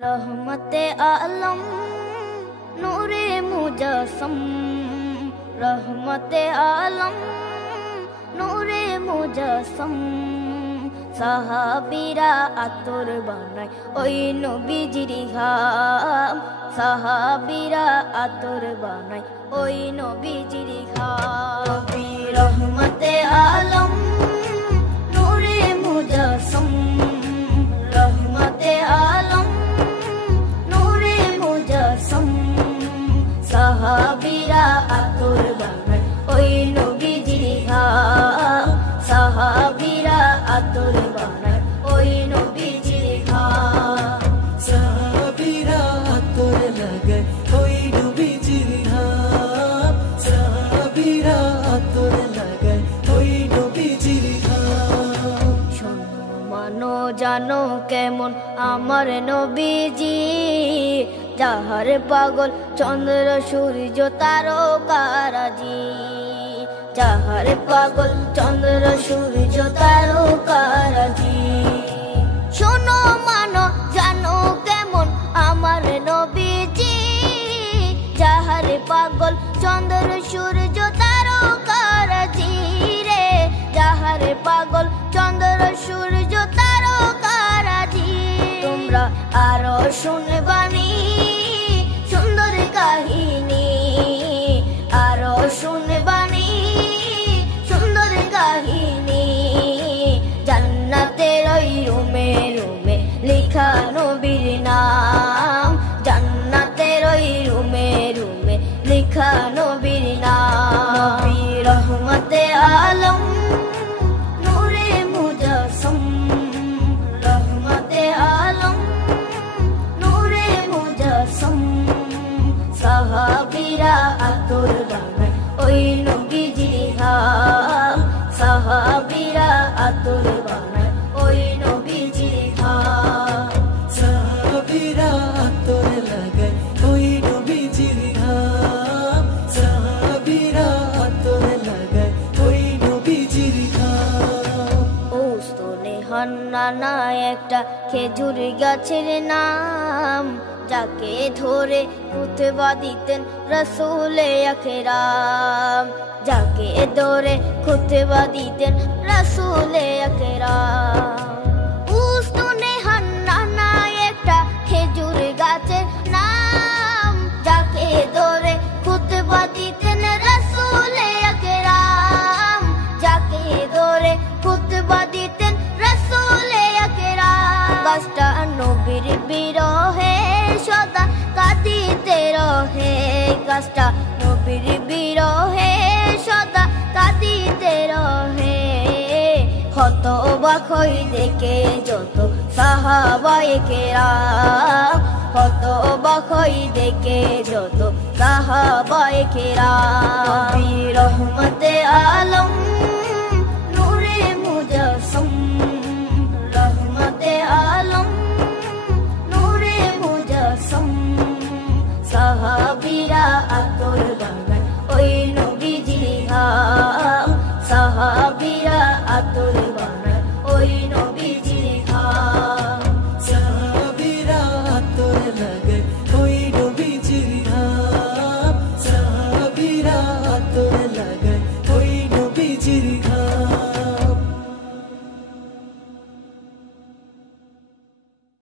रहमते आलम नूरे मुजस्सम, रहमते आलम नूरे मुजस्सम। সাহাবীরা আতর বানায় ওই নবীজির ঘাম, সাহাবীরা আতর বানায় ওই নবীজির ঘাম। নবী রহমতে আলম নূরে মুজস্সম, রহমতে আলম নূরে মুজস্সম। সাহাবীরা আতর বানায় ওই নবীজির ঘাম, সাহাবীরা আতর বানায় ওই নবীজির ঘাম। সাহাবীরা আতর লাগায় ওই নবীজির ঘাম, সাহাবীরা আতর লাগায় ওই নবীজির ঘাম। শোনো মানো জানো কেমন আমার নবীজি, যাহার পাগল চন্দ্র সূর্য তারকারাজি, যাহার পাগল চন্দ্র সূর্য তারকারাজি। শোনো মানো জানো কেমন আমার নবীজি, যাহার পাগল চন্দ্র সূর্য তারকারাজি রে, যাহার পাগল চন্দ্র সূর্য তারকারাজি। তোমরা আরো শুনবানি সুন্দর কাহিনী, আরো শুনবানি সুন্দর কাহিনী। জান্নাতের ওই রুমে রুমে লেখা নবীর নাম, জান্নাতের ওই রুমে রুমে লেখা নবীর নাম। নবী রহমতে আলম নূরে মুজস্সম, রহমতে আলম নূরে মুজস্সম। সাহাবীরা আতর বানায় ওই নবীজির ঘাম, সাহাবীরা আতর বানায় ওই নবীজির ঘাম। সাহাবীরা আতর লাগায় ওই নবীজির ঘাম, সাহাবীরা আতর লাগায় ওই নবীজির ঘাম। ওস্তনে হান্নানা একটা খেজুর গাছের নাম, যাকে ধরে খুতবা দিতেন রাসূলে আকরাম, যাকে ধরে খুতবা দিতেন রাসূলে আকরাম। উস্তনে হান্নানা একটা খেজুর গাছের নাম, যাকে ধরে খুতবা দিতেন রাসূলে আকরাম, যাকে ধরে খুতবা দিতেন রাসূলে আকরাম। গাছটা নবীর বিরহে সদা কাঁদিতে রহে, গাছটা নবীর বিরহে সদা কাঁদিতে রহে। হতবাক হই দেখে যত সাহাবায়ে কেরাম, হতবাক হই দেখে যত সাহাবায়ে কেরাম। নবী রহমতে আলম